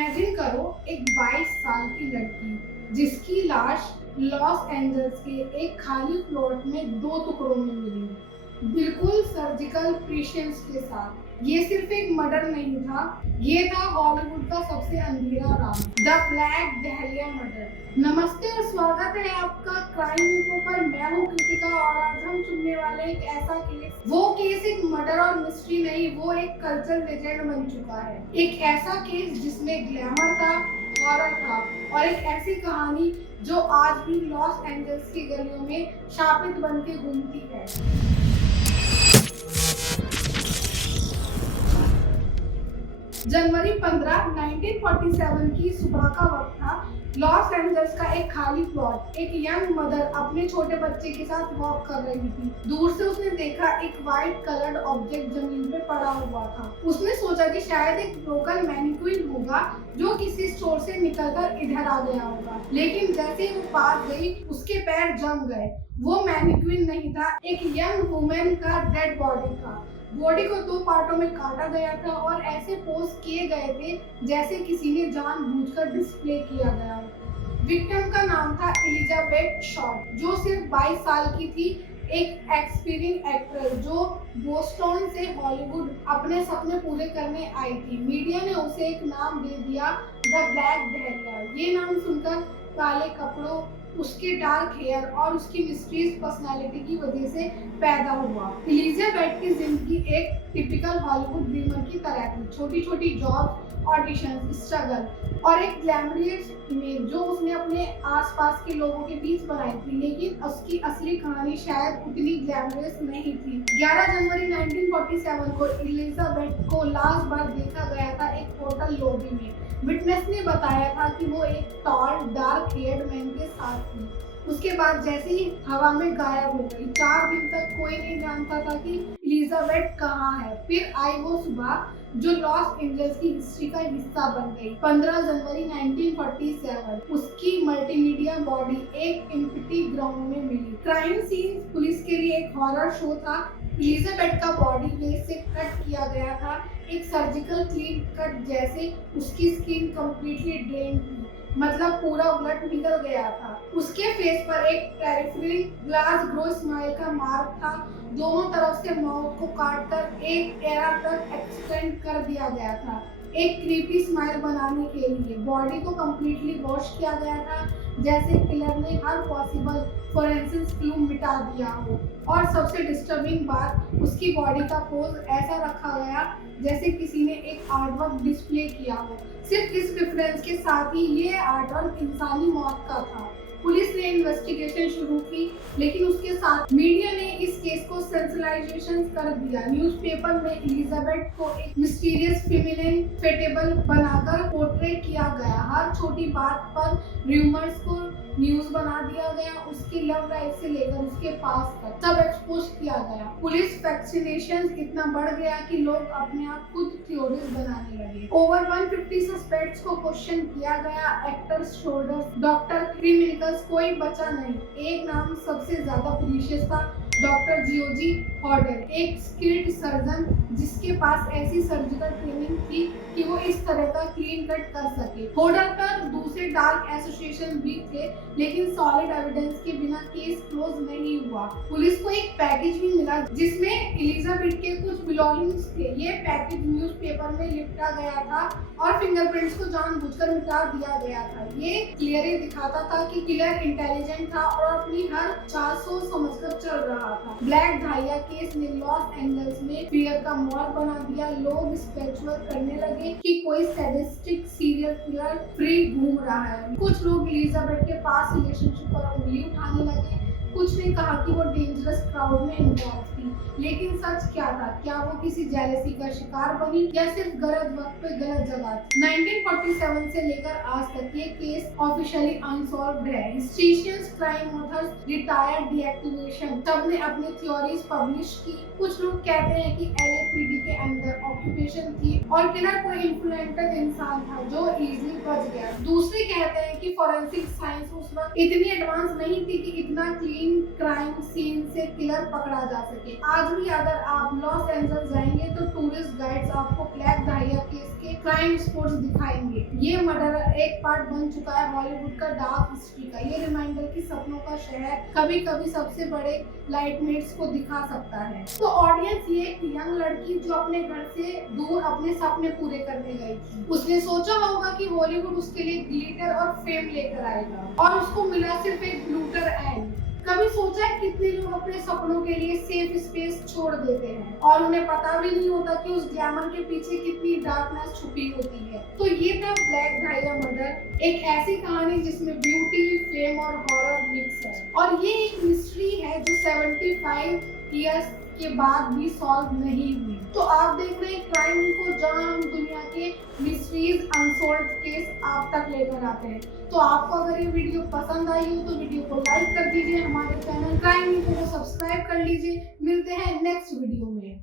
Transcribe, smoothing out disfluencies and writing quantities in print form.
Imagine करो एक 22 साल की लड़की जिसकी लाश लॉस एंजल्स के एक खाली प्लॉट में 2 टुकड़ों में मिली, बिल्कुल सर्जिकल प्रिसिशन के साथ। ये सिर्फ एक मर्डर नहीं था, ये था हॉलीवुड का सबसे अंधेरा राज, द ब्लैक डहलिया मर्डर। नमस्ते और स्वागत है आपका क्राइम इन्फो पर। मैं हूँ कृतिका और आज हम सुनने वाले एक ऐसा केस, वो केस एक मर्डर और मिस्ट्री नहीं, वो एक कल्चरल लेजेंड बन चुका है। एक ऐसा केस जिसमें ग्लैमर था, हॉरर था और एक ऐसी कहानी जो आज भी लॉस एंजल्स की गलियों में शापित बन के घूमती है। जनवरी 15, 1947 की सुबह का वक्त था। लॉस एंजल्स का एक खाली प्लॉट। एक यंग मदर अपने छोटे बच्चे के साथ वॉक कर रही थी। दूर से उसने देखा एक व्हाइट कलर्ड ऑब्जेक्ट जमीन पे पड़ा हुआ था। उसने सोचा कि शायद एक ब्रोकन मैनिक्विन होगा जो किसी स्टोर से निकलकर इधर आ गया होगा। लेकिन जैसे ही वो पास गई उसके पैर जम गए। वो मैनिक्विन नहीं था, एक यंग वुमेन का डेड बॉडी था। बॉडी को 2 पार्टों में काटा गया था और ऐसे पोज किए गए थे जैसे किसी ने जानबूझकर डिस्प्ले किया गया हो। विक्टिम का नाम था एलिजाबेथ शॉर्ट, जो सिर्फ 22 साल की थी, एक एक्सपीरियंस एक्ट्रेस जो बोस्टन से हॉलीवुड अपने सपने पूरे करने आई थी। मीडिया ने उसे एक नाम दे दिया, द ब्लैक डहलिया। ये नाम सुनकर काले कपड़ों, उसके डार्क हेयर और उसकी मिस्टीरियस पर्सनालिटी की वजह से पैदा हुआ। एलिजाबेथ की जिंदगी एक टिपिकल हॉलीवुड ड्रीमर की तरह थी। छोटी छोटी जॉब्स, ऑडिशंस, स्ट्रगल और एक ग्लैमरियस इमेज जो उसने अपने आसपास के लोगों के बीच बनाई थी। लेकिन उसकी असली कहानी शायद उतनी ग्लैमरियस नहीं थी। 11 जनवरी 1947 को एलिजाबेथ को लास्ट बार देखा गया था एक होटल लॉबी में। विटनेस ने बताया था कि वो एक टॉल डार्क हेयर्ड मैन के साथ थी। उसके बाद जैसे ही हवा में गायब हो गई। 4 दिन तक कोई नहीं जानता था कि एलिजाबेथ कहाँ है। फिर आई वो सुबह जो लॉस एंजल्स की हिस्ट्री का हिस्सा बन गई। 15 जनवरी 1947 उसकी मल्टीमीडिया बॉडी एक एम्प्टी ग्राउंड में मिली। क्राइम सीन पुलिस के लिए एक हॉरर शो था। एलिजाबेथ का बॉडी वेस्ट से कट किया गया था, एक सर्जिकल क्लीन कट जैसे। उसकी स्किन कंप्लीटली ड्रेन थी, मतलब पूरा ब्लड निकल गया था। उसके फेस पर एक टेरिफिक ग्लास ग्रो स्माइल का मार्क था। दोनों तरफ से माउथ को काटकर एक एरा तक एक्सटेंड कर दिया गया था, एक क्रीपी स्माइल बनाने के लिए। बॉडी को कंप्लीटली वॉश किया गया था, जैसे किलर ने हर पॉसिबल फोरेंसिक क्लू मिटा दिया हो। और सबसे डिस्टर्बिंग बात, उसकी बॉडी का पोज ऐसा रखा गया जैसे किसी ने एक आर्टवर्क डिस्प्ले किया हो। सिर्फ इस डिफरेंस के साथ ही ये आर्टवर्क इंसानी मौत का था। पुलिस ने इन्वेस्टिगेशन शुरू की, लेकिन उसके साथ मीडिया ने इस केस को सेंसलाइजेशन कर दिया। न्यूज़पेपर में एलिजाबेथ को एक मिस्टीरियस फेमिनिन फेटेबल बनाकर पोर्ट्रेट किया गया। हर छोटी बात पर र्यूमर्स को न्यूज बना दिया गया। उसकी लव लाइफ से लेकर उसके पास तक सब एक्सपोज किया गया। पुलिस फैसिनेशन इतना बढ़ गया कि लोग अपने आप खुद थ्योरीज बनाने लगे। ओवर 150 सस्पेक्ट्स को क्वेश्चन किया गया। एक्टर्स, शोल्डर्स, डॉक्टर, क्रिमिनल्स, कोई बचा नहीं। एक नाम सबसे ज्यादा प्रीशियस था, डॉक्टर जियोजी हॉर्डर, एक स्किल्ड सर्जन जिसके पास ऐसी सर्जिकल ट्रेनिंग थी कि वो इस तरह का क्लीन कट कर सके। हॉर्डर पर दूसरे डार्क एसोसिएशन भी थे, लेकिन सॉलिड एविडेंस के बिना केस क्लोज नहीं हुआ। पुलिस को एक पैकेज भी मिला जिसमें एलिजाबेथ के कुछ बिलोंगिंग्स थे। ये पैकेज न्यूज़पेपर में लिपटा गया था और फिंगरप्रिंट्स को जानबूझकर मिटा दिया गया था। ये क्लियरली दिखाता था कि किलर इंटेलिजेंट था और अपनी हर चाल सोच समझकर चल रहा था। ब्लैक डहलिया केस ने लॉस एंजल्स में फियर का माहौल बना दिया। लोग स्पेकुलेट करने लगे कि कोई सैडिस्टिक सीरियल किलर फ्री घूम रहा है। कुछ लोग एलिजाबेथ के पास रिलेशनशिप पर उंगली उठाने लगे। कुछ ने कहा कि वो डेंजरस क्राउड में इन्वॉल्व थी। लेकिन सच क्या था? क्या वो किसी जेलसी का शिकार बनी या सिर्फ गलत वक्त पे गलत जगह थी? 1947 से लेकर आज तक ये केस ऑफिशियली अनसॉल्व्ड है। हिस्ट्रिशियंस, क्राइम ऑथर्स, रिटायर्ड डिएक्टिवेशन, सबने अपनी थ्योरीज पब्लिश की। कुछ लोग कहते हैं कि एलएपीडी के अंदर ऑक्यूपेशन थी और किलर कोई इन्फ्लुएंटेड इंसान था जो इजीली बच गया। दूसरे कहते हैं कि फोरेंसिक साइंस उस वक्त इतनी एडवांस नहीं थी कि इतना क्लियर ग्रीन क्राइम सीन से किलर पकड़ा जा सके। आज भी अगर आप लॉस एंजल्स जाएंगे तो टूरिस्ट गाइड्स आपको ब्लैक डायरिया केस के क्राइम स्पॉट्स दिखाएंगे। ये मर्डर एक पार्ट बन चुका है हॉलीवुड का डार्क हिस्ट्री का। ये रिमाइंडर कि सपनों का शहर कभी कभी सबसे बड़े लाइटमेट्स को दिखा सकता है। तो ऑडियंस, ये एक यंग लड़की जो अपने घर से दूर अपने सपने पूरे करने गई थी, उसने सोचा होगा कि हॉलीवुड उसके लिए ग्लिटर और फेम लेकर आएगा, और उसको मिला सिर्फ एक ग्लूटर एंड। कभी सोचा है कितने लोग अपने सपनों के लिए सेफ स्पेस छोड़ देते हैं और उन्हें पता भी नहीं होता कि उस ग्लैमर के पीछे कितनी डार्कनेस छुपी होती है। तो ये था ब्लैक डायरिया मर्डर, एक ऐसी कहानी जिसमें ब्यूटी, फेम और हॉरर मिक्स है। और ये एक मिस्ट्री है जो 75 इयर्स के बाद भी सॉल्व नहीं हुई। तो आप देख रहे हैं क्राइम को, जहां हम दुनिया के मिस्ट्रीज, अनसॉल्व्ड केस आप तक लेकर आते हैं। तो आपको अगर ये वीडियो पसंद आई हो तो वीडियो को लाइक कर दीजिए, हमारे चैनल क्राइम को सब्सक्राइब कर लीजिए। मिलते हैं नेक्स्ट वीडियो में।